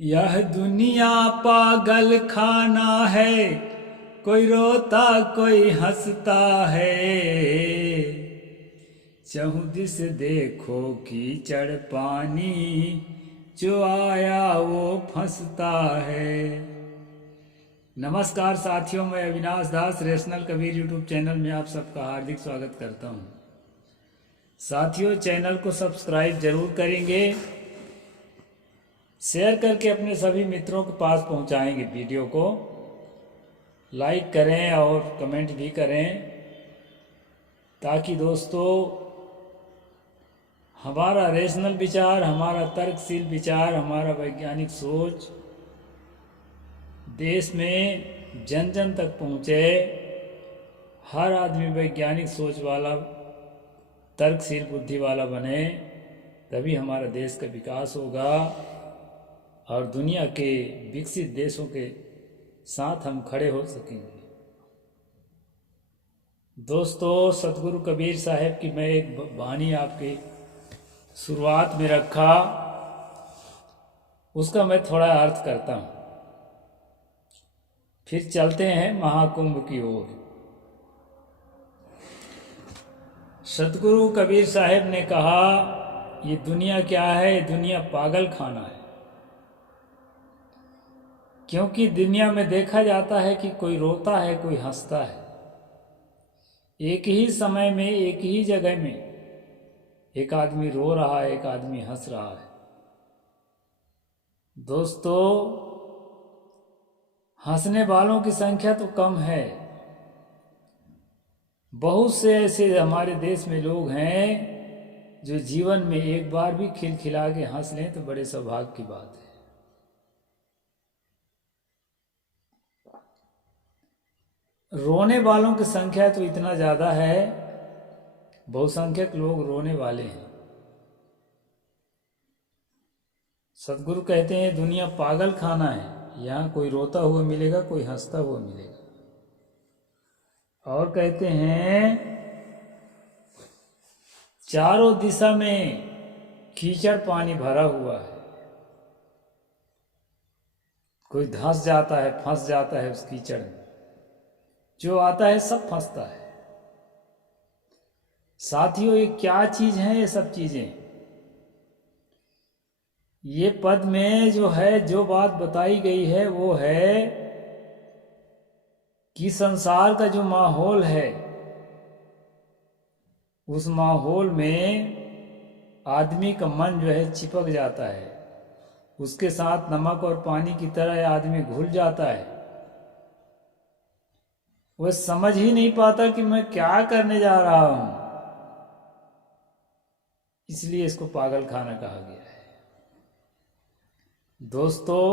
यह दुनिया पागल खाना है, कोई रोता कोई हंसता है। चहुँ दिस देखो कीचड़ पानी, जो आया वो फंसता है। नमस्कार साथियों, मैं अविनाश दास रेशनल कबीर यूट्यूब चैनल में आप सबका हार्दिक स्वागत करता हूं। साथियों, चैनल को सब्सक्राइब जरूर करेंगे, शेयर करके अपने सभी मित्रों के पास पहुंचाएंगे। वीडियो को लाइक करें और कमेंट भी करें, ताकि दोस्तों हमारा रेशनल विचार, हमारा तर्कशील विचार, हमारा वैज्ञानिक सोच देश में जन जन तक पहुँचे। हर आदमी वैज्ञानिक सोच वाला, तर्कशील बुद्धि वाला बने, तभी हमारा देश का विकास होगा और दुनिया के विकसित देशों के साथ हम खड़े हो सकेंगे। दोस्तों, सतगुरु कबीर साहब की मैं एक वाणी आपकी शुरुआत में रखा, उसका मैं थोड़ा अर्थ करता हूँ, फिर चलते हैं महाकुंभ की ओर। सतगुरु कबीर साहब ने कहा, ये दुनिया क्या है? दुनिया पागल खाना है। क्योंकि दुनिया में देखा जाता है कि कोई रोता है, कोई हंसता है। एक ही समय में, एक ही जगह में एक आदमी रो रहा है, एक आदमी हंस रहा है। दोस्तों, हंसने वालों की संख्या तो कम है। बहुत से ऐसे हमारे देश में लोग हैं जो जीवन में एक बार भी खिलखिला के हंस लें तो बड़े सौभाग्य की बात है। रोने वालों की संख्या तो इतना ज़्यादा है, बहुसंख्यक लोग रोने वाले हैं। सतगुरु कहते हैं दुनिया पागल खाना है, यहाँ कोई रोता हुआ मिलेगा, कोई हंसता हुआ मिलेगा। और कहते हैं चारों दिशा में कीचड़ पानी भरा हुआ है। कोई धंस जाता है, फंस जाता है उस कीचड़ में। जो आता है सब फंसता है। साथियों, ये क्या चीज है? ये सब चीजें, ये पद में जो है, जो बात बताई गई है वो है कि संसार का जो माहौल है, उस माहौल में आदमी का मन जो है चिपक जाता है। उसके साथ नमक और पानी की तरह आदमी घुल जाता है। वह समझ ही नहीं पाता कि मैं क्या करने जा रहा हूं। इसलिए इसको पागल खाना कहा गया है। दोस्तों,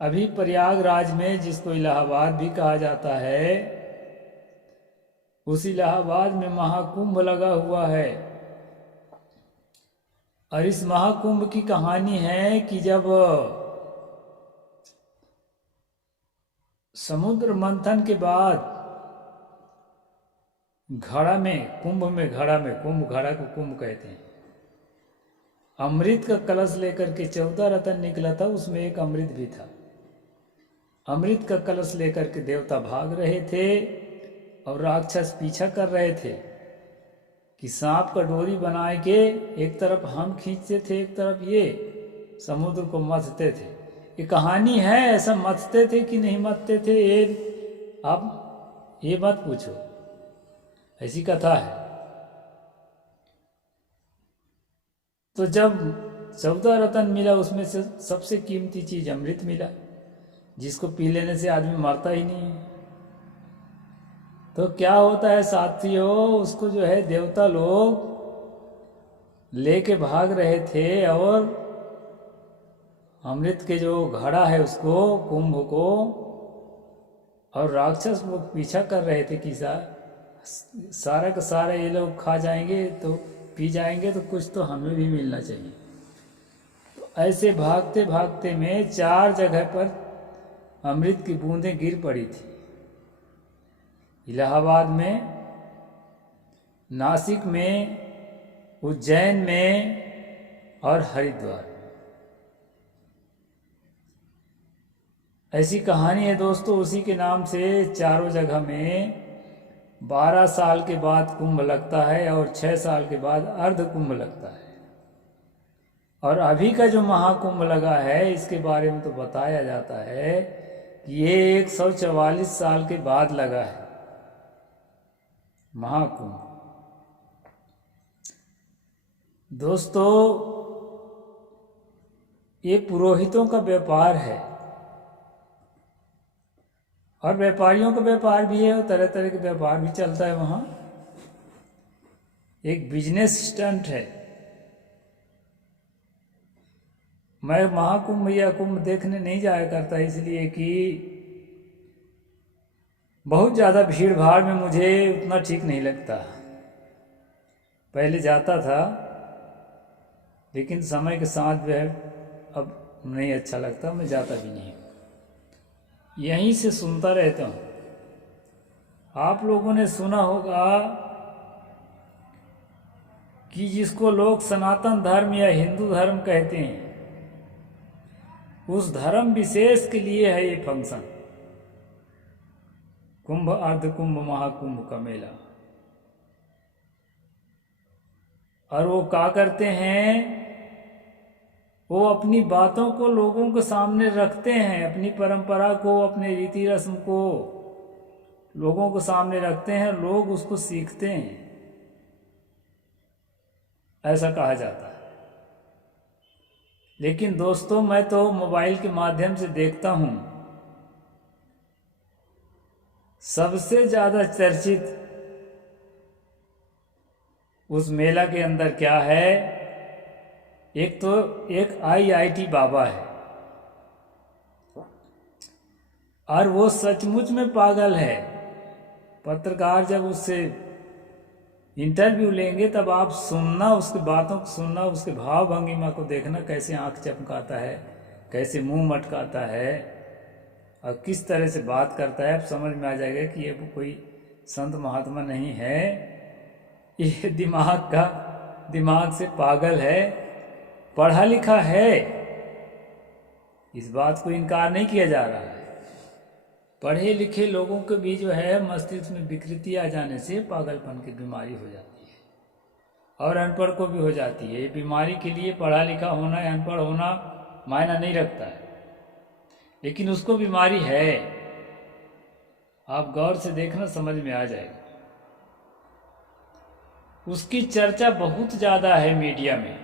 अभी प्रयागराज में, जिसको इलाहाबाद भी कहा जाता है, उस इलाहाबाद में महाकुंभ लगा हुआ है। और इस महाकुंभ की कहानी है कि जब समुद्र मंथन के बाद घड़ा में, कुंभ में, घड़ा में, कुंभ, घड़ा को कुंभ कहते हैं, अमृत का कलश लेकर के 14 रतन निकला था। उसमें एक अमृत भी था। अमृत का कलश लेकर के देवता भाग रहे थे और राक्षस पीछा कर रहे थे कि सांप का डोरी बनाए के एक तरफ हम खींचते थे, एक तरफ ये समुद्र को मथते थे। ये कहानी है, ऐसा मथते थे कि नहीं मथते थे, ये अब ये मत पूछो, ऐसी कथा है। तो जब 14 रतन मिला, उसमें से सबसे कीमती चीज अमृत मिला, जिसको पी लेने से आदमी मरता ही नहीं है। तो क्या होता है साथियों, उसको जो है देवता लोग लेके भाग रहे थे और अमृत के जो घड़ा है उसको, कुंभ को, और राक्षस लोग पीछा कर रहे थे कि सारा का सारा ये लोग खा जाएंगे, तो पी जाएंगे, तो कुछ तो हमें भी मिलना चाहिए। तो ऐसे भागते भागते में 4 जगह पर अमृत की बूंदें गिर पड़ी थी। इलाहाबाद में, नासिक में, उज्जैन में और हरिद्वार में। ऐसी कहानी है दोस्तों, उसी के नाम से चारों जगह में 12 साल के बाद कुंभ लगता है और 6 साल के बाद अर्ध कुंभ लगता है। और अभी का जो महाकुंभ लगा है इसके बारे में तो बताया जाता है कि ये 144 साल के बाद लगा है महाकुंभ। दोस्तों, ये पुरोहितों का व्यापार है और व्यापारियों का व्यापार भी है और तरह तरह के व्यापार भी चलता है वहाँ। एक बिजनेस स्टंट है। मैं महाकुंभ या कुंभ देखने नहीं जाया करता इसलिए कि बहुत ज़्यादा भीड़ भाड़ में मुझे उतना ठीक नहीं लगता। पहले जाता था लेकिन समय के साथ जो है अब नहीं अच्छा लगता, मैं जाता भी नहीं, यहीं से सुनता रहता हूँ। आप लोगों ने सुना होगा कि जिसको लोग सनातन धर्म या हिंदू धर्म कहते हैं, उस धर्म विशेष के लिए है ये फंक्शन, कुंभ, अर्ध कुंभ, महाकुंभ का मेला। और वो क्या करते हैं, वो अपनी बातों को लोगों के सामने रखते हैं, अपनी परंपरा को, अपने रीति रस्म को लोगों के सामने रखते हैं, लोग उसको सीखते हैं, ऐसा कहा जाता है। लेकिन दोस्तों, मैं तो मोबाइल के माध्यम से देखता हूँ, सबसे ज़्यादा चर्चित उस मेला के अंदर क्या है, एक तो एक IIT बाबा है और वो सचमुच में पागल है। पत्रकार जब उससे इंटरव्यू लेंगे तब आप सुनना, उसकी बातों को सुनना, उसके भाव भंगिमा को देखना, कैसे आंख चमकाता है, कैसे मुंह मटकाता है और किस तरह से बात करता है। आप समझ में आ जाएगा कि ये कोई संत महात्मा नहीं है, ये दिमाग से पागल है, पढ़ा लिखा है, इस बात को इनकार नहीं किया जा रहा है। पढ़े लिखे लोगों के भी जो है मस्तिष्क में विकृति आ जाने से पागलपन की बीमारी हो जाती है और अनपढ़ को भी हो जाती है। ये बीमारी के लिए पढ़ा लिखा होना या अनपढ़ होना मायना नहीं रखता है, लेकिन उसको बीमारी है। आप गौर से देखना, समझ में आ जाएगा। उसकी चर्चा बहुत ज़्यादा है मीडिया में।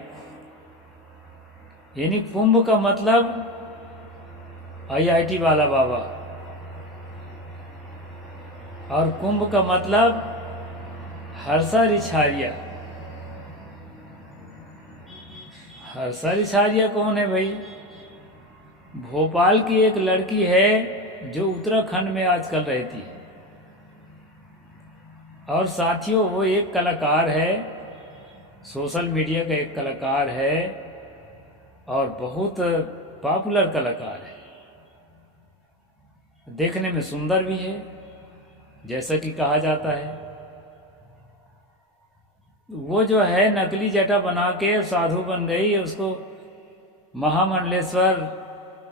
यानी कुंभ का मतलब IIT वाला बाबा और कुंभ का मतलब हर्षा रिछारिया। हर्षा रिछारिया कौन है भाई? भोपाल की एक लड़की है जो उत्तराखंड में आजकल रहती है। और साथियों, वो एक कलाकार है, सोशल मीडिया का एक कलाकार है और बहुत पॉपुलर कलाकार है। देखने में सुंदर भी है, जैसा कि कहा जाता है। वो जो है नकली जटा बना के साधु बन गई। उसको महामंडलेश्वर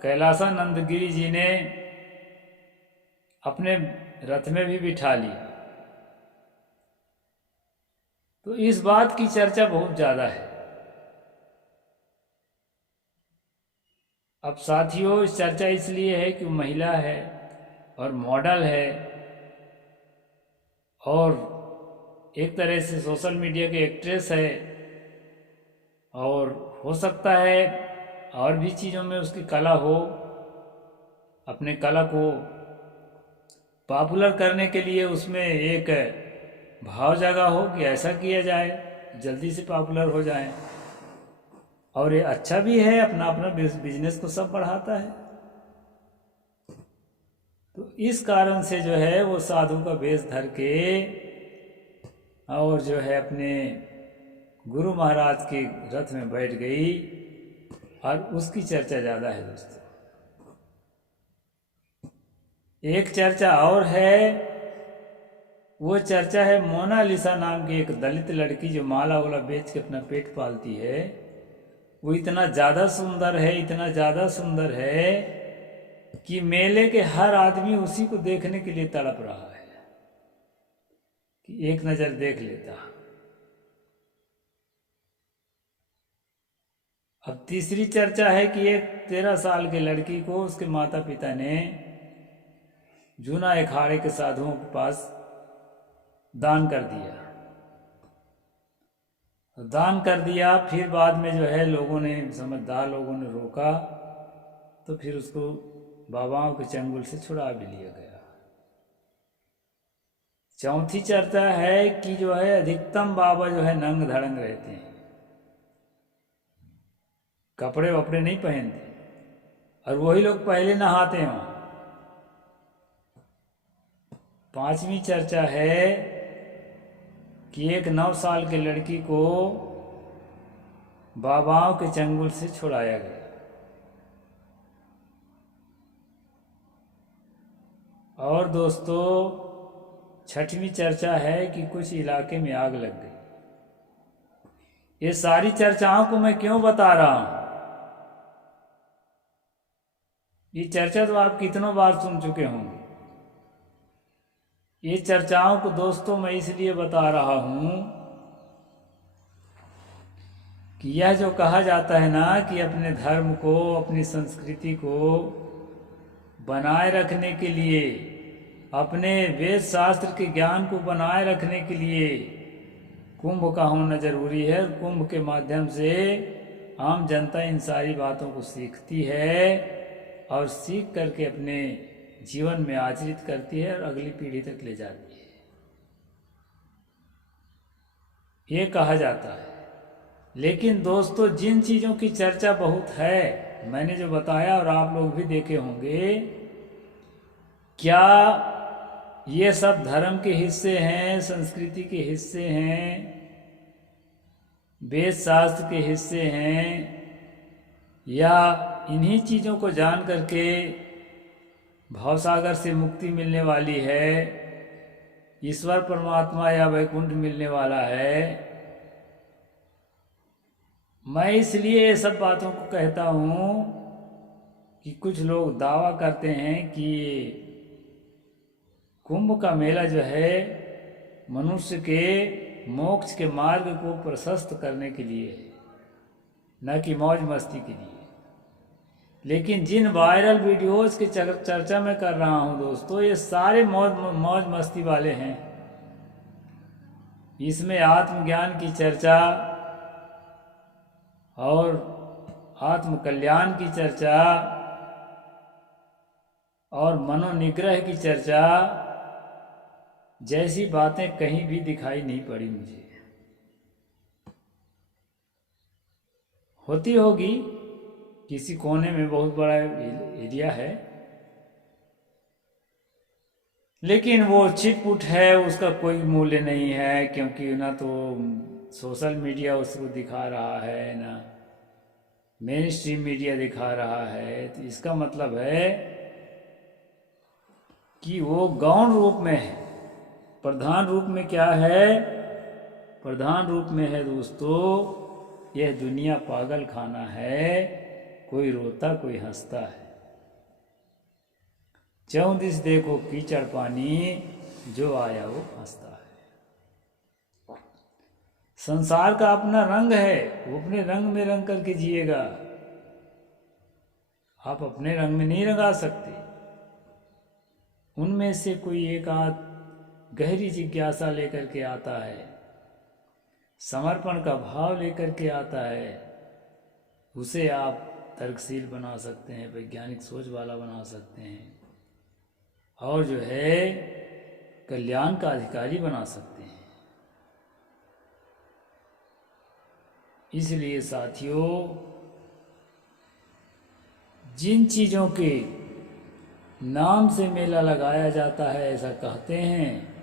कैलासानंद गिरी जी ने अपने रथ में भी बिठा ली। तो इस बात की चर्चा बहुत ज़्यादा है। अब साथियों, इस चर्चा इसलिए है कि वो महिला है और मॉडल है और एक तरह से सोशल मीडिया की एक्ट्रेस है, और हो सकता है और भी चीज़ों में उसकी कला हो। अपने कला को पॉपुलर करने के लिए उसमें एक भाव जगा हो कि ऐसा किया जाए, जल्दी से पॉपुलर हो जाए। और ये अच्छा भी है, अपना अपना बिजनेस को सब बढ़ाता है। तो इस कारण से जो है वो साधु का वेश धर के और जो है अपने गुरु महाराज के रथ में बैठ गई और उसकी चर्चा ज़्यादा है दोस्तों। एक चर्चा और है, वो चर्चा है मोनालिसा नाम की एक दलित लड़की जो माला वाला बेच के अपना पेट पालती है। वो इतना ज़्यादा सुंदर है, इतना ज़्यादा सुंदर है कि मेले के हर आदमी उसी को देखने के लिए तड़प रहा है कि एक नज़र देख लेता। अब तीसरी चर्चा है कि एक 13 साल की लड़की को उसके माता पिता ने जूना अखाड़े के साधुओं के पास दान कर दिया। दान कर दिया, फिर बाद में जो है लोगों ने, समझदार लोगों ने रोका, तो फिर उसको बाबाओं के चंगुल से छुड़ा भी लिया गया। चौथी चर्चा है कि जो है अधिकतम बाबा जो है नंग धड़ंग रहते हैं, कपड़े वपड़े नहीं पहनते, और वही लोग पहले नहाते हैं वहाँ। पांचवी चर्चा है कि एक 9 साल की लड़की को बाबाओं के चंगुल से छुड़ाया गया। और दोस्तों, छठवीं चर्चा है कि कुछ इलाके में आग लग गई। ये सारी चर्चाओं को मैं क्यों बता रहा हूं? ये चर्चा तो आप कितनों बार सुन चुके होंगे। ये चर्चाओं को दोस्तों मैं इसलिए बता रहा हूं कि यह जो कहा जाता है ना कि अपने धर्म को, अपनी संस्कृति को बनाए रखने के लिए, अपने वेद शास्त्र के ज्ञान को बनाए रखने के लिए कुंभ का होना जरूरी है। और कुंभ के माध्यम से आम जनता इन सारी बातों को सीखती है और सीख करके अपने जीवन में आचरित करती है और अगली पीढ़ी तक ले जाती है, ये कहा जाता है। लेकिन दोस्तों, जिन चीज़ों की चर्चा बहुत है, मैंने जो बताया और आप लोग भी देखे होंगे, क्या ये सब धर्म के हिस्से हैं, संस्कृति के हिस्से हैं, वेद शास्त्र के हिस्से हैं, या इन्हीं चीज़ों को जान करके भवसागर से मुक्ति मिलने वाली है, ईश्वर परमात्मा या वैकुंठ मिलने वाला है? मैं इसलिए ये सब बातों को कहता हूँ कि कुछ लोग दावा करते हैं कि कुंभ का मेला जो है मनुष्य के मोक्ष के मार्ग को प्रशस्त करने के लिए है, न कि मौज मस्ती के लिए। लेकिन जिन वायरल वीडियोस की चर्चा मैं कर रहा हूं दोस्तों, ये सारे मौज मस्ती वाले हैं। इसमें आत्मज्ञान की चर्चा और आत्म कल्याण की चर्चा और मनोनिग्रह की चर्चा जैसी बातें कहीं भी दिखाई नहीं पड़ी मुझे। होती होगी किसी कोने में, बहुत बड़ा एरिया है, लेकिन वो छिटपुट है, उसका कोई मूल्य नहीं है, क्योंकि ना तो सोशल मीडिया उसको दिखा रहा है, ना मेन स्ट्रीम मीडिया दिखा रहा है। तो इसका मतलब है कि वो गौण रूप में है। प्रधान रूप में क्या है? प्रधान रूप में है दोस्तों, यह दुनिया पागल खाना है, कोई रोता कोई हंसता है। चौदिस देखो कीचड़ पानी, जो आया वो हंसता है। संसार का अपना रंग है, वो अपने रंग में रंग करके जिएगा। आप अपने रंग में नहीं रंगा सकते। उनमें से कोई एक आध गहरी जिज्ञासा लेकर के आता है, समर्पण का भाव लेकर के आता है, उसे आप तर्कशील बना सकते हैं, वैज्ञानिक सोच वाला बना सकते हैं, और जो है कल्याण का अधिकारी बना सकते हैं। इसलिए साथियों, जिन चीज़ों के नाम से मेला लगाया जाता है, ऐसा कहते हैं,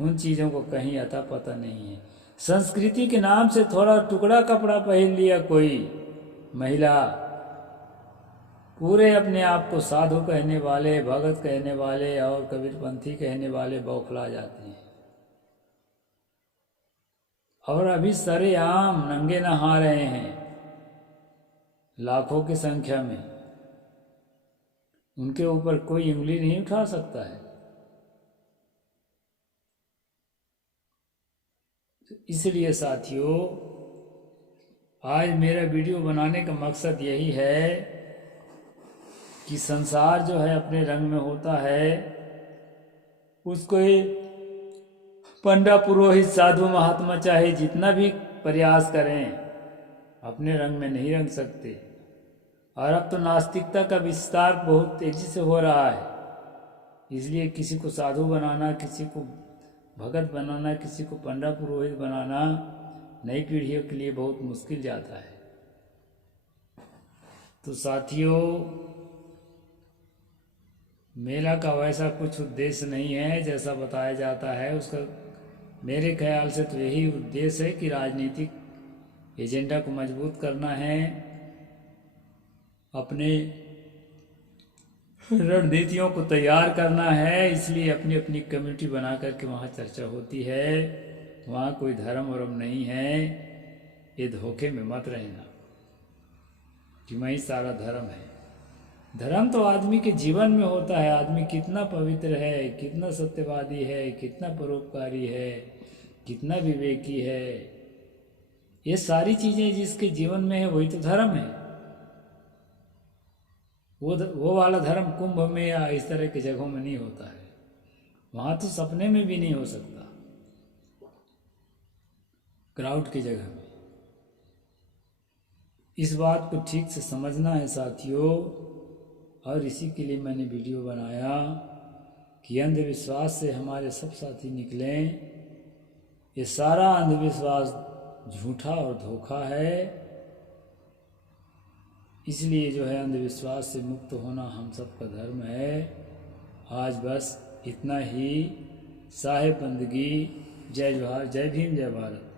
उन चीज़ों को कहीं अता पता नहीं है। संस्कृति के नाम से थोड़ा टुकड़ा कपड़ा पहन लिया कोई महिला, पूरे अपने आप को साधु कहने वाले, भगत कहने वाले और कबीरपंथी कहने वाले बौखला जाते हैं। और अभी सरेआम नंगे नहा रहे हैं लाखों की संख्या में। उनके ऊपर कोई उंगली नहीं उठा सकता है। इसलिए साथियों, आज मेरा वीडियो बनाने का मकसद यही है कि संसार जो है अपने रंग में होता है, उसको ही पंडा पुरोहित साधु महात्मा चाहे जितना भी प्रयास करें, अपने रंग में नहीं रंग सकते। और अब तो नास्तिकता का विस्तार बहुत तेजी से हो रहा है, इसलिए किसी को साधु बनाना, किसी को भगत बनाना, किसी को पंडा पुरोहित बनाना नई पीढ़ियों के लिए बहुत मुश्किल जाता है। तो साथियों, मेला का वैसा कुछ उद्देश्य नहीं है जैसा बताया जाता है। उसका मेरे ख्याल से तो यही उद्देश्य है कि राजनीतिक एजेंडा को मजबूत करना है, अपने रणनीतियों को तैयार करना है। इसलिए अपनी अपनी कम्युनिटी बना करके वहाँ चर्चा होती है। वहाँ कोई धर्म वरम नहीं है। ये धोखे में मत रहना कि वही सारा धर्म है। धर्म तो आदमी के जीवन में होता है। आदमी कितना पवित्र है, कितना सत्यवादी है, कितना परोपकारी है, कितना विवेकी है, ये सारी चीज़ें जिसके जीवन में है वही तो धर्म है। वो वाला धर्म कुंभ में या इस तरह की जगहों में नहीं होता है। वहाँ तो सपने में भी नहीं हो सकता, क्राउड की जगह में। इस बात को ठीक से समझना है साथियों, और इसी के लिए मैंने वीडियो बनाया कि अंधविश्वास से हमारे सब साथी निकलें। ये सारा अंधविश्वास झूठा और धोखा है। इसलिए जो है अंधविश्वास से मुक्त होना हम सबका धर्म है। आज बस इतना ही। साहेब बंदगी। जय जोहार, जय भीम, जय भारत।